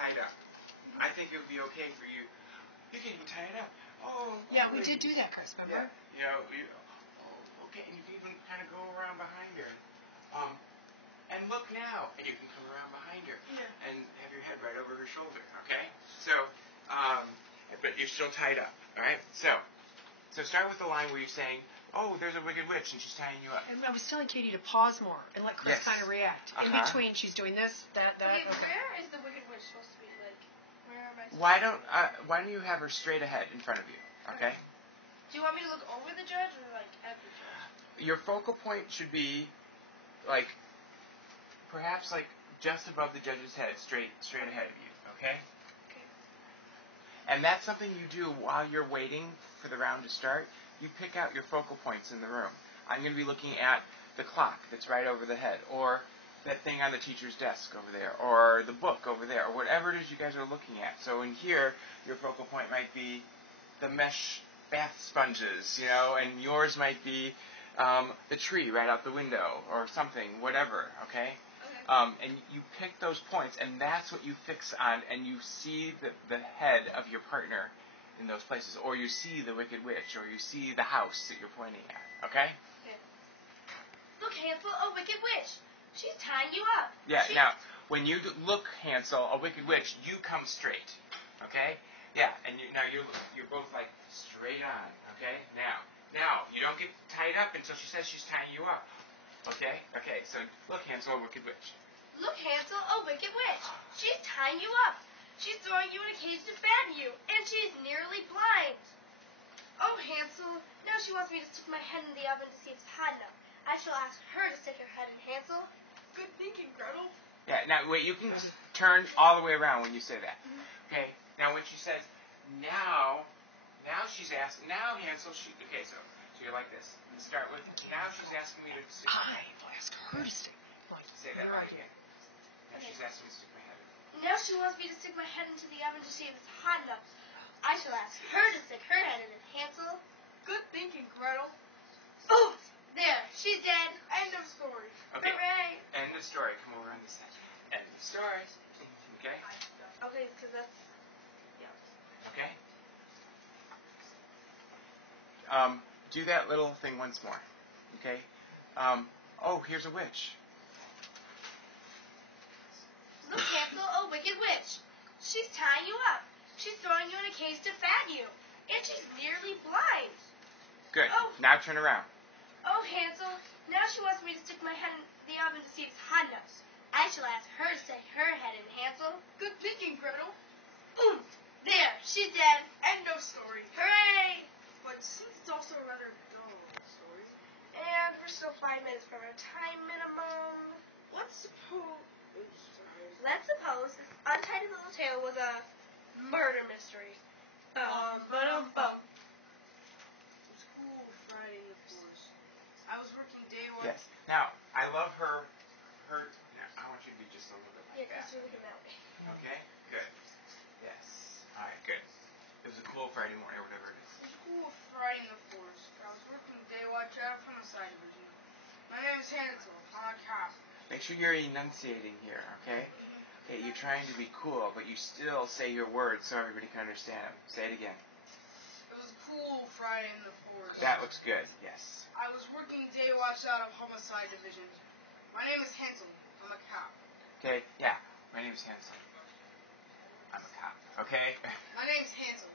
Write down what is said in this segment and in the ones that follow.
tied up. I think it would be okay for you. You can even tie it up. Oh. Yeah, we did do that, Chris, remember? Yeah. Okay, and you can even kind of go around behind her. And look now, and you can come around behind her and have your head right over her shoulder, okay? So, but you're still tied up, all right? So start with the line where you're saying, oh, there's a wicked witch, and she's tying you up. And I was telling Katie to pause more and let Chris kind of react. In between, she's doing this, that. Okay, where is the wicked witch supposed to be? Like, where am I supposed Why don't you have her straight ahead in front of you, okay? Do you want me to look over the judge or, like, at the judge? Your focal point should be, like, perhaps, like, just above the judge's head, straight ahead of you, okay? Okay. And that's something you do while you're waiting for the round to start. You pick out your focal points in the room. I'm going to be looking at the clock that's right over the head, or that thing on the teacher's desk over there, or the book over there, or whatever it is you guys are looking at. So in here, your focal point might be the mesh bath sponges, and yours might be the tree right out the window, or something, whatever, okay? And you pick those points, and that's what you fix on, and you see the head of your partner in those places, or you see the wicked witch, or you see the house that you're pointing at, okay? Look, Hansel, a wicked witch. She's tying you up. Yeah, now, when you look, Hansel, a wicked witch, you come straight, okay? Yeah, and you're both, like, straight on, okay? Now, you don't get tied up until she says she's tying you up. Okay, so look, Hansel, a wicked witch. Look, Hansel, a wicked witch. She's tying you up. She's throwing you in a cage to fatten you, and she's nearly blind. Oh, Hansel, now she wants me to stick my head in the oven to see if it's hot enough. I shall ask her to stick her head in, Hansel. Good thinking, Gretel. Yeah, now, wait, you can just turn all the way around when you say that. Okay, now when she says, now she's asking, now, Hansel, okay, so you're like this. Let's start with, now she's asking me to stick my head. I will ask her to stick. Say that right again. Now she's asking me to stick my head in. Now she wants me to stick my head into the oven to see if it's hot enough. I shall ask her to stick her head in it, Hansel. Good thinking, Gretel. Oh, there, she's dead. End of story. Okay. Hooray. End of story. Come over on this side. End of story. Okay? Okay, because that's, Okay? Do that little thing once more. Okay? Oh, here's a witch. Look, Hansel, a wicked witch. She's tying you up. She's throwing you in a cage to fatten you. And she's nearly blind. Good. Oh. Now turn around. Oh, Hansel, now she wants me to stick my head in the oven to see if it's hot enough. I shall ask her to stick her head in, Hansel. Good thinking, Gretel. Boom! There, she's dead. End of story. Hooray! But since it's also a rather dull story, and we're still 5 minutes from our time minimum, let's suppose this untitled little tale was a murder mystery. Bum. It was cool Friday in the forest. I was working day one. Yes. Now, I love her. I want you to be just a little bit like that. Just really good that way. Okay? Good. Yes. All right, good. It was a cool Friday morning or whatever it is. It was a cool Friday in the forest. I was working day watch out from the side division. My name is Hansel. I'm a cop. Make sure you're enunciating here, okay? Okay, you're trying to be cool, but you still say your words so everybody can understand them. Say it again. It was a cool Friday in the forest. That looks good, yes. I was working day watch out of homicide division. My name is Hansel. I'm a cop. Okay, yeah. My name is Hansel. I'm a cop, okay? My name's Hansel.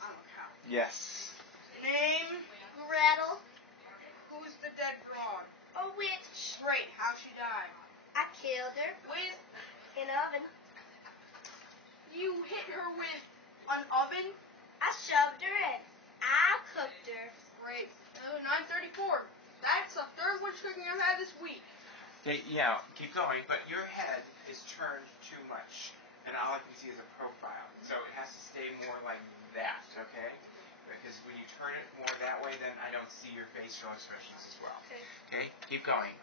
I'm a cop. Yes. Name? Gretel. Who's the dead broad? A witch. Great. How'd she die? I killed her. With? In an oven. You hit her with an oven? I shoved her in. I cooked her. Great. 9:34. That's the third witch cooking I've had this week. Okay, yeah, keep going, but your head is turned too much, and all I can see is a profile. So it has to stay more like that, okay? Because when you turn it more that way, then I don't see your facial expressions as well. Okay, keep going.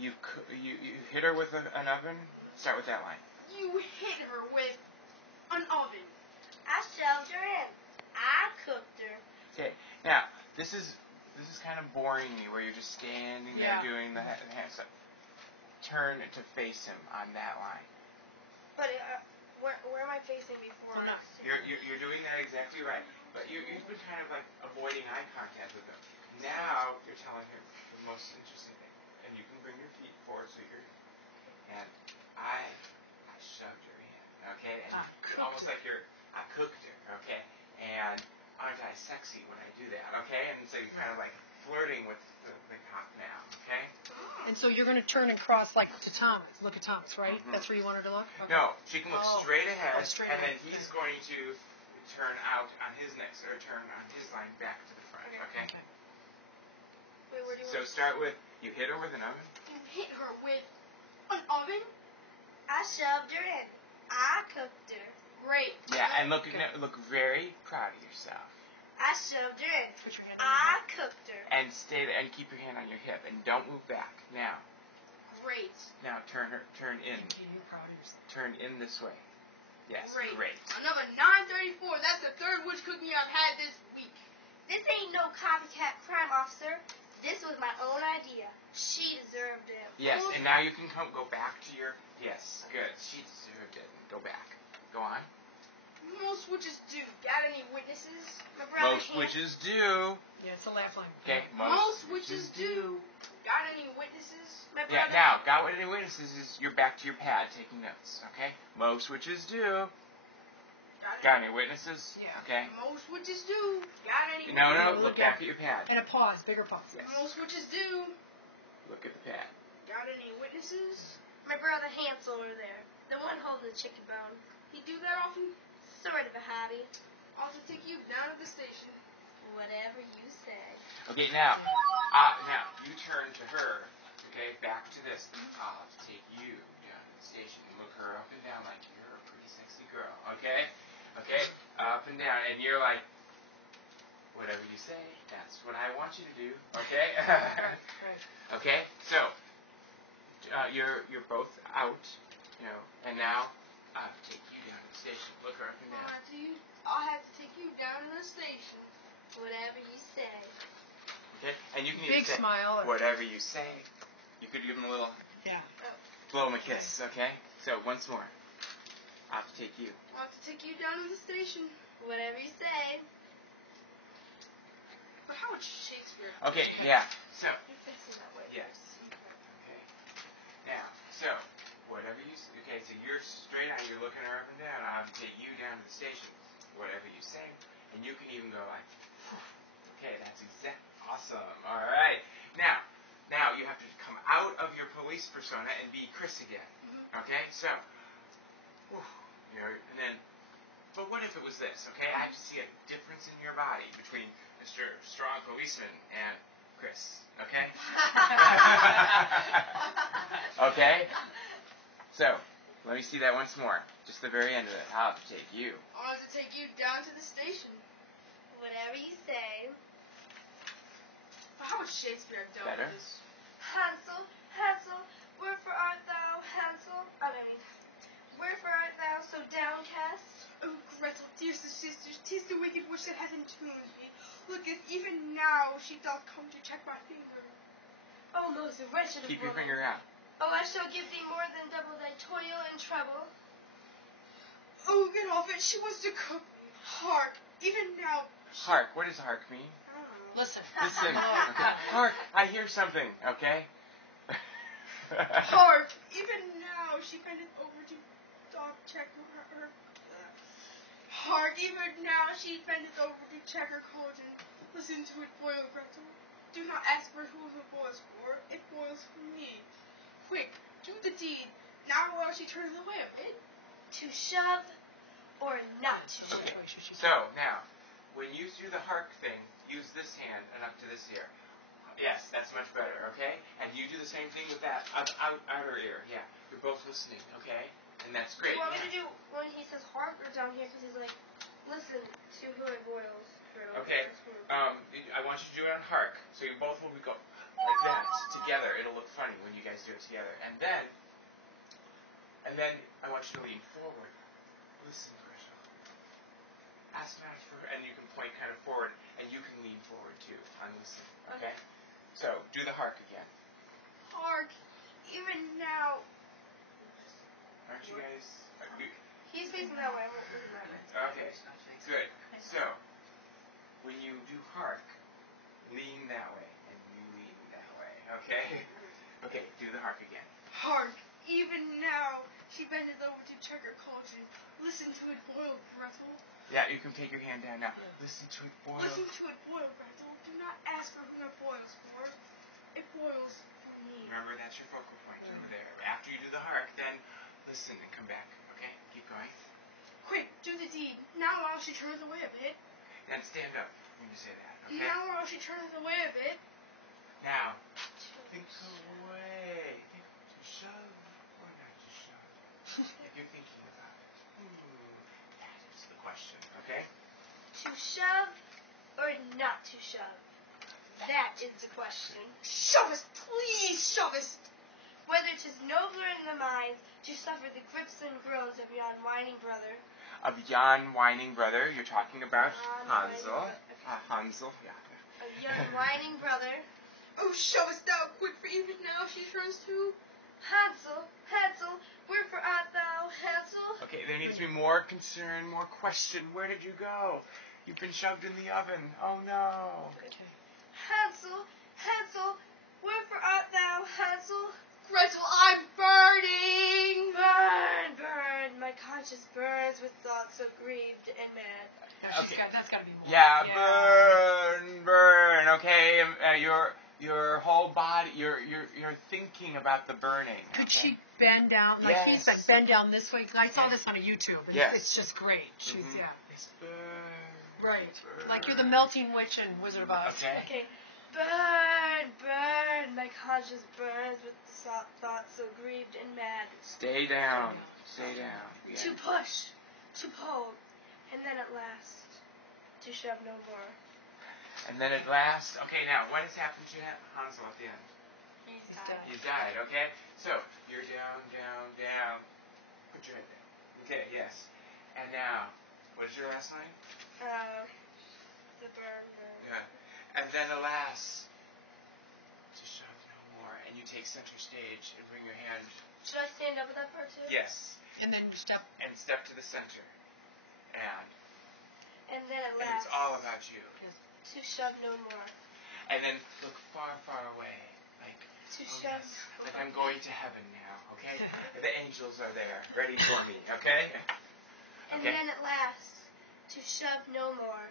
You hit her with an oven? Start with that line. You hit her with an oven. I shoved her in. I cooked her. Okay, now, this is kind of boring me, where you're just standing there doing the hand stuff. turn to face him on that line. But where am I facing before? Oh, no. You're doing that exactly right. But you've been kind of like avoiding eye contact with him. Now you're telling him the most interesting thing. And you can bring your feet forward so you're, and I shoved her in, okay? And almost like I cooked her, okay? And aren't I sexy when I do that, okay? And so you're kind of like flirting with the cop now, okay? And so you're going to turn and cross like to Thomas. Look at Thomas, right? Mm-hmm. That's where you want her to look? Okay. No, she can look straight ahead, straight and ahead. then he's going to turn out on his next, or turn on his line back to the front, okay? Wait, where do you So start with, you hit her with an oven? You hit her with an oven? I shoved her in. I cooked her. Great. Yeah, and look very proud of yourself. I shoved her in. I cooked her. And stay there, and keep your hand on your hip, and don't move back. Now. Great. Now turn in. You're proud of yourself. Turn in this way. Yes, great. Another 934. That's the third witch cookie I've had this week. This ain't no copycat crime, officer. This was my own idea. She deserved it. Yes, and now you can go back to your... Yes, good. She deserved it. Go back. Go on. Most witches do. Got any witnesses? My brother Most witches do. Yeah, it's a laugh line. Okay, Most witches do. Got any witnesses? My brother. Yeah, now, got any witnesses is you're back to your pad taking notes, okay? Most witches do. Got any witnesses? Yeah. Okay. Most witches do. Got any No, witnesses? look back at your pad. And a pause, bigger pause. Yes. Most witches do. Look at the pad. Got any witnesses? My brother Hansel over there. The one holding the chicken bone. He do that often? Sort of a hobby. I'll have to take you down to the station. Whatever you say. Okay, now you turn to her. Okay, back to this. I'll have to take you down to the station and look her up and down like you're a pretty sexy girl. Okay, up and down, and you're like, whatever you say, that's what I want you to do. Okay. Okay. So you're both out, and now I have to take you down to the station. Look her up and down. I'll have to take you down to the station. Whatever you say. Okay, and you can Big even say smile. whatever you say. You could give him a little. Yeah. Blow him a kiss, okay? So, once more. I'll have to take you. I'll have to take you down to the station. Whatever you say. But how much Shakespeare? Okay, yeah. So, You're facing that way. yes. Okay. Now, so, whatever you say. Okay, so you're straight on, you're looking her up and down. I'll have to take you down to the station. Whatever you say. And you can even go like, okay, that's awesome. All right. Now you have to come out of your police persona and be Chris again. Okay? So, and then, but what if it was this, okay? I have to see a difference in your body between Mr. Strong Policeman and Chris, okay? Okay? So, let me see that once more. Just the very end of it. I'll have to take you. I'll have to take you down to the station. Whatever you say. But how much Shakespeare I've done Better? with this? Hansel, Hansel, wherefore art thou, Hansel? Wherefore art thou so downcast? Oh, Gretel, dearest of sisters, 'tis the wicked witch that has entombed me. Looketh, even now she doth come to check my finger. Oh, most wretched Keep your woman. finger out. Oh, I shall give thee more than double thy toil and trouble. Oh, get off it, she wants to cook me. Hark, even now. Hark. What does hark mean? Listen. Listen. Okay. Hark. I hear something. Okay. Hark, even now she bendeth over to check her. Hark, even now she bendeth over to check her cauldron. Listen to it boil, Gretel. Do not ask for whom it boils for. It boils for me. Quick, do the deed. Now while she turns away a bit. To shove or not to shove? Okay. So now, when you do the hark thing, use this hand and up to this ear. Yes, that's much better, okay? And you do the same thing with that outer ear. Yeah, you're both listening, okay? And that's great. You want me to do when he says hark or down here because he's like, listen to who it boils. Okay, I want you to do it on hark. So you both will go like that together. It'll look funny when you guys do it together. And then I want you to lean forward. Listen, Gretel. Ask not for, and you can point kind of forward, and you can lean forward too on listening. Okay? So do the hark again. Hark, even now the hark again. Hark! Even now, she bendeth over to check her cauldron. Listen to it boil, Gretel. Yeah, you can take your hand down now. Listen to it boil. Listen to it boil, Gretel. Do not ask for whom it boils for. It boils for me. Remember, that's your focal point over there. After you do the hark, then listen and come back. Okay? Keep going. Quick, do the deed. Now while she turns away a bit. Then stand up when you say that. Okay? Now while she turns away a bit. Now, think away. Think to shove or not to shove. If you're thinking about it. That is the question. Okay? To shove or not to shove? That is the question. Shovest, please, shovest. Whether 'tis nobler in the mind to suffer the grips and groans of yon whining brother. Of yon whining brother, you're talking about Yon Hansel. whining brother. Hansel, yeah. Of yon whining brother. Oh, shovest thou quick, for even now she turns to. Hansel, Hansel, wherefore art thou, Hansel? Okay, there needs to be more concern, more question. Where did you go? You've been shoved in the oven. Oh no. Hansel, Hansel, wherefore art thou, Hansel? Gretel, I'm burning. Burn, burn, my conscience burns with thoughts so grieved and mad. Okay. That's got to be more. Yeah, burn. Okay, your whole body. You're thinking about the burning. Could okay? she bend down? Like Yes. he's like bend down this way. Because I saw this on a YouTube. And Yes. It's just great. She's yeah. It's burn. Right. Burn. Like you're the melting witch in Wizard of Oz. Okay. Okay. Burn, burn, my conscience burns with thoughts so grieved and mad. Stay down. Stay down. Yeah. To push, to pull, and then at last, to shove no more. And then at last, okay, now what has happened to Hansel at the end? He's He's died. He's died, okay? So, you're down, down, down. Put your head down. Okay, yes. And now, what is your last line? The burn. Yeah. And then alas, to shove no more. And you take center stage and bring your hand. Should I stand up with that part too? Yes. And then you step. And step to the center. And then at And last, it's all about you. to shove no more. And then look far, far away. Like, To oh shove. yes, like I'm going to heaven now, okay? The angels are there, ready for me, okay? And Okay. then at last, to shove no more.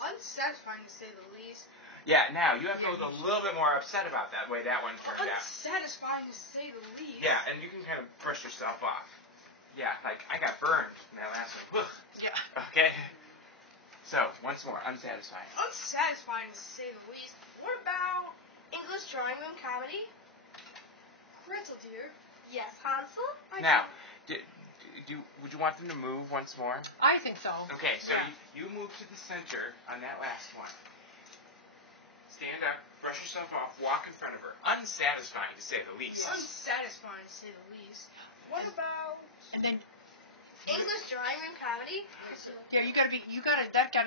Unsatisfying to say the least. Yeah, now you have to look a little bit more upset about that way that one turned out. Unsatisfying to say the least. Yeah, and you can kind of brush yourself off. Yeah, like I got burned in that last one. Whew. Yeah. Okay? So, once more, unsatisfying. Unsatisfying to say the least. What about English drawing room comedy? Gretel, dear? Yes, Hansel? Now, would you want them to move once more? I think so. Okay, so Yeah. you move to the center on that last one. Stand up, brush yourself off, walk in front of her. Unsatisfying to say the least. Unsatisfying to say the least. What about And then English drawing room comedy? yeah,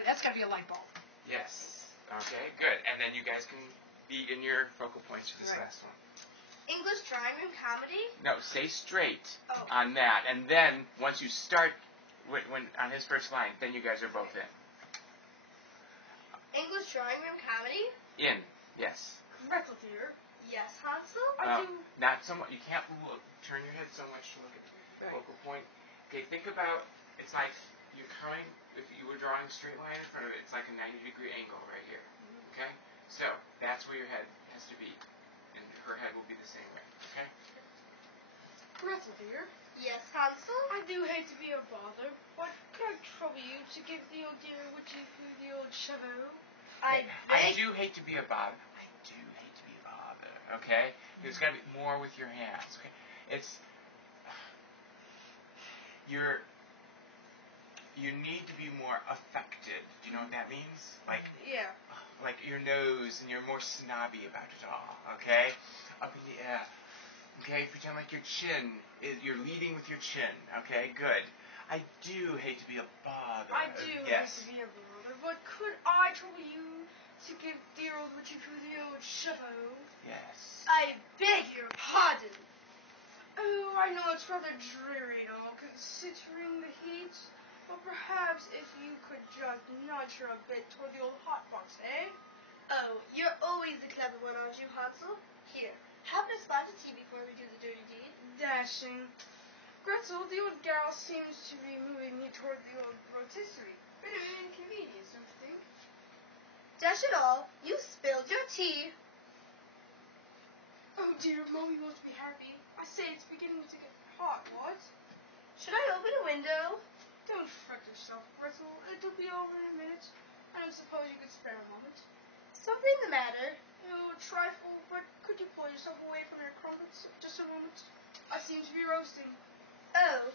that's gotta be a light bulb. Yes. Okay, good. And then you guys can be in your focal points for this Right. last one. English drawing room comedy? No, stay straight Oh. on that. And then, once you start when on his first line, then you guys are both in. English drawing room comedy? In, yes. Gretel, dear? Yes, Hansel? I do. Not so much, you can't turn your head so much to look at the focal point. Okay, think about, it's like you're drawing, if you were drawing a straight line in front of it, it's like a 90-degree angle right here. Okay? So, that's where your head has to be. And her head will be the same way. Okay? Gretel, dear? Yes, Hansel? I do hate to be a bother, but could I trouble you to give the old dear witchy through the old chaveau? I beg. do hate to be a bother. I do hate to be a bother. Okay? There's got to be more with your hands. Okay? It's you need to be more affected. Do you know what that means? Like your nose, and you're more snobby about it all. Okay? Up in the air. Okay? Pretend like your chin you're leading with your chin. Okay? Good. I do hate to be a bother. I do Yes. hate to be a bother, but could I trouble you to give dear old witchy through the old chaveau? Yes. I beg your pardon. Oh, I know it's rather dreary and all, considering the heat. But perhaps if you could just nudge her a bit toward the old hot box, eh? Oh, you're always the clever one, aren't you, Hansel? Here, have this spot to tea dashing. Gretel, the old gal seems to be moving me toward the old rotisserie. Bit of an inconvenience, don't you think? Dash it all, you spilled your tea. Oh dear, Mommy won't be happy. I say it's beginning to get hot, what? Should I open a window? Don't fret yourself, Gretel. It'll be over in a minute. I don't suppose you could spare a moment. Something the matter? A trifle, but could you pull yourself away from your crumpets just a moment? I seem to be roasting. Oh,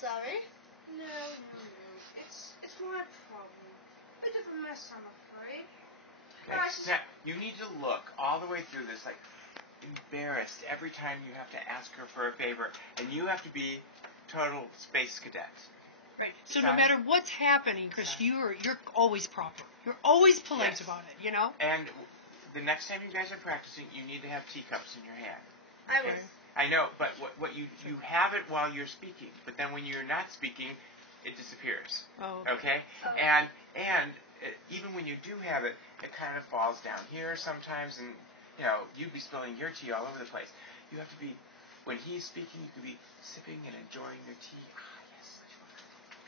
sorry. No. It's my problem. Bit of a mess, I'm afraid. Okay. Now, you need to look all the way through this, like, embarrassed every time you have to ask her for a favor, and you have to be total space cadet. Right. So no matter what's happening, Chris, you're always proper. You're always polite about it, you know? And the next time you guys are practicing, you need to have teacups in your hand. I was. I know, but what you have it while you're speaking, but then when you're not speaking, it disappears. Oh. Okay? Oh. And even when you do have it, it kind of falls down here sometimes, and you'd be spilling your tea all over the place. You have to be, when he's speaking, you could be sipping and enjoying your tea. Ah, yes,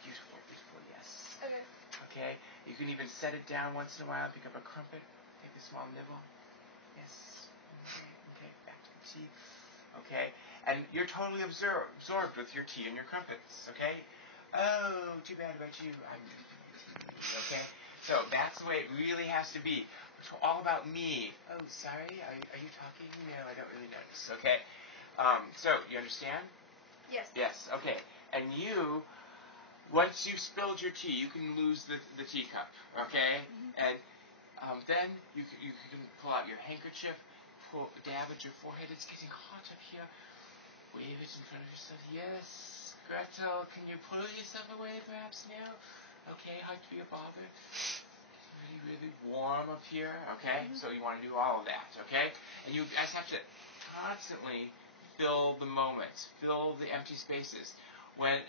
beautiful, yes. Okay. Okay? You can even set it down once in a while, pick up a crumpet, take a small nibble. Yes. Okay, back to the tea. Okay? And you're totally absorbed with your tea and your crumpets. Okay? Oh, too bad about you. Okay? So that's the way it really has to be. It's all about me. Oh, sorry. Are you talking? No, I don't really notice. Okay? So, you understand? Yes. Yes. Okay. And you, once you've spilled your tea, you can lose the teacup. Okay? And then you can pull out your handkerchief, dab at your forehead. It's getting hot up here. Wave it in front of yourself. Yes. Gretel, can you pull yourself away perhaps now? Okay, hard to be a bother. Really, really warm up here. Okay? So you want to do all of that. Okay? And you guys have to constantly fill the moments, fill the empty spaces. When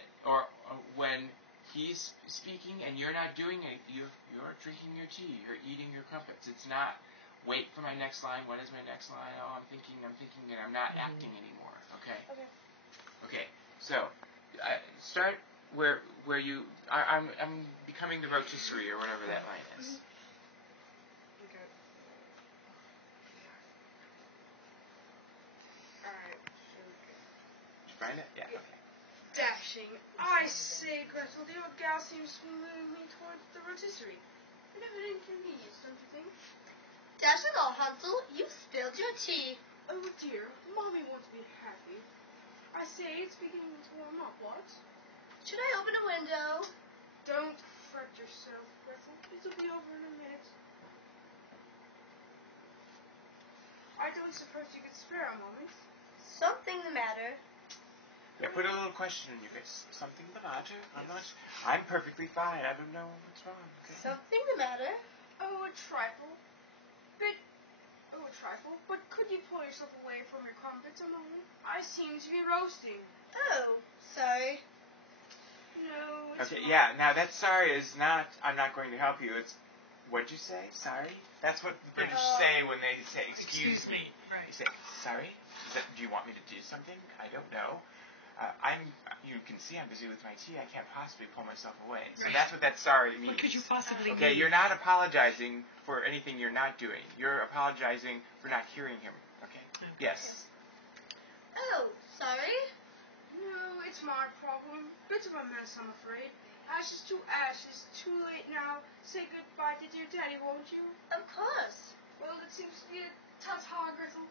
he's speaking and you're not doing it, you're drinking your tea, you're eating your crumpets. It's not wait for my next line. When is my next line? Oh, I'm thinking, and I'm not acting anymore. Okay. Okay. So start where you. I'm becoming the rotisserie or whatever that line is. Okay. Alright, here we go. Did you find it? Yeah. Okay. Dashing. I say, Gretel, the old gal seems to be moving me towards the rotisserie. Bit of an inconvenience, don't you think? Dash it all, Hansel, you spilled your tea. Oh dear, Mommy won't be happy. I say, it's beginning to warm up, what? Should I open a window? Don't fret yourself, Gretel. It'll be over in a minute. I don't suppose you could spare a moment. Something the matter? Yeah, put a little question in your face. Something the matter? I'm perfectly fine. I don't know what's wrong. Okay? Something the matter? Oh, a trifle. But could you pull yourself away from your crumpets a moment? I seem to be roasting. Oh, sorry. No, it's Okay, yeah. Now that sorry is not. I'm not going to help you. It's. What'd you say? Sorry? That's what the British say when they say excuse me. Right. You say sorry. Do you want me to do something? I don't know. You can see I'm busy with my tea. I can't possibly pull myself away. So that's what that sorry means. What could you possibly Okay, mean? you're not apologizing for anything you're not doing. You're apologizing for not hearing him. Okay? Yes. Oh, sorry? No, it's my problem. Bit of a mess, I'm afraid. Ashes to ashes. Too late now. Say goodbye to dear Daddy, won't you? Of course. Well, it seems to be a ta-ta, Gretel.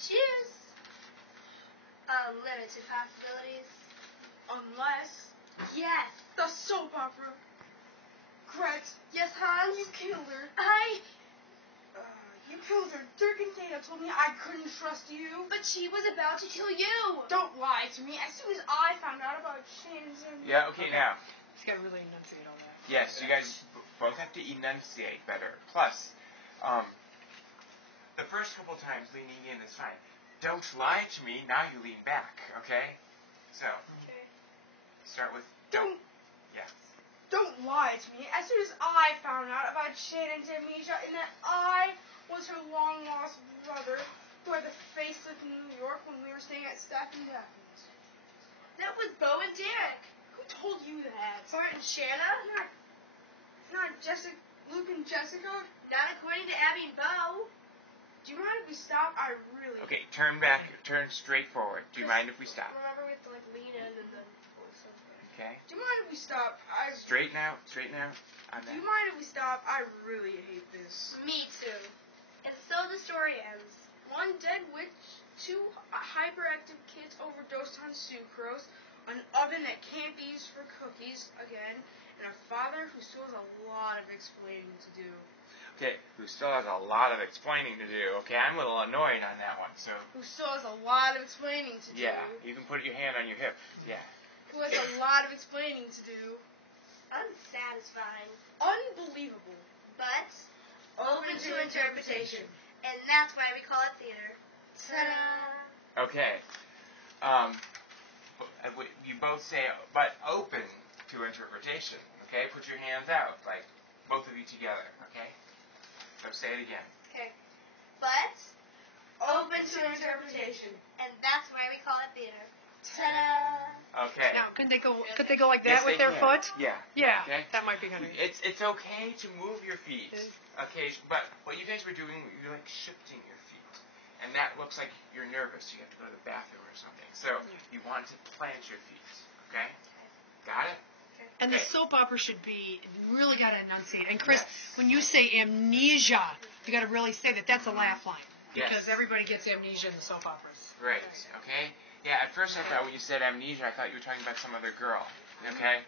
Cheers. Unlimited possibilities. Unless Yes. the soap opera. Gret, Yes, Hans? you killed her. You killed her. Dirk and Dana told me I couldn't trust you. But she was about to kill you. Don't lie to me. As soon as I found out about Shane's and... Yeah, okay, now. He's got to really enunciate all that. Yes, you guys both have to enunciate better. Plus, the first couple times leaning in is fine. Don't lie to me, now you lean back, okay? So, Okay. start with Don't Yeah. Don't lie to me. As soon as I found out about Shannon's amnesia and that I was her long-lost brother who had the facelift in New York when we were staying at Staff and Daphne's. That was Bo and Derek. Who told you that? Bert and Shanna? Not Jessica, Luke and Jessica. Not according to Abby and Bo. Do you mind if we stop? I really. Okay, turn straight forward. Do you mind if we stop? Remember, we have to like lean in and then. Okay. Do you mind if we stop? Straighten out. Do you mind if we stop? I really hate this. Me too. And so the story ends. One dead witch, 2 hyperactive kids overdosed on sucrose, an oven that can't be used for cookies again, and a father who still has a lot of explaining to do. Okay, who still has a lot of explaining to do. Okay, I'm a little annoyed on that one, so. Who still has a lot of explaining to do. Yeah, you can put your hand on your hip. Yeah. Who has a lot of explaining to do. Unsatisfying. Unbelievable. But Open to interpretation. And that's why we call it theater. Ta-da! Okay. You both say, but open to interpretation. Okay, put your hands out, like both of you together. Okay. So say it again. Okay. But Open to interpretation. and that's why we call it theater. Ta-da! Okay. Now, could they go like that Yes, with they their can. foot? Yeah. Yeah, Okay. that might be kind of. It's okay to move your feet. Okay, but what you guys were doing, you're like shifting your feet, and that looks like you're nervous. You have to go to the bathroom or something. So you want to plant your feet. Okay. Got it? And the Okay. soap opera should be, you really got to enunciate. And Chris, Yes. when you say amnesia, you got to really say that that's a laugh line. Yes. Because everybody gets amnesia in the soap operas. Right. Okay. Yeah. At first, I thought when you said amnesia, I thought you were talking about some other girl. Okay.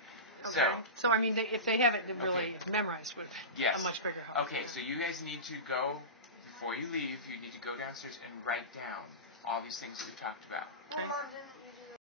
So. So, I mean, if they haven't really memorized, would Yes. a much bigger help. Okay. So you guys need to go before you leave. You need to go downstairs and write down all these things that we talked about. Well, Mom, didn't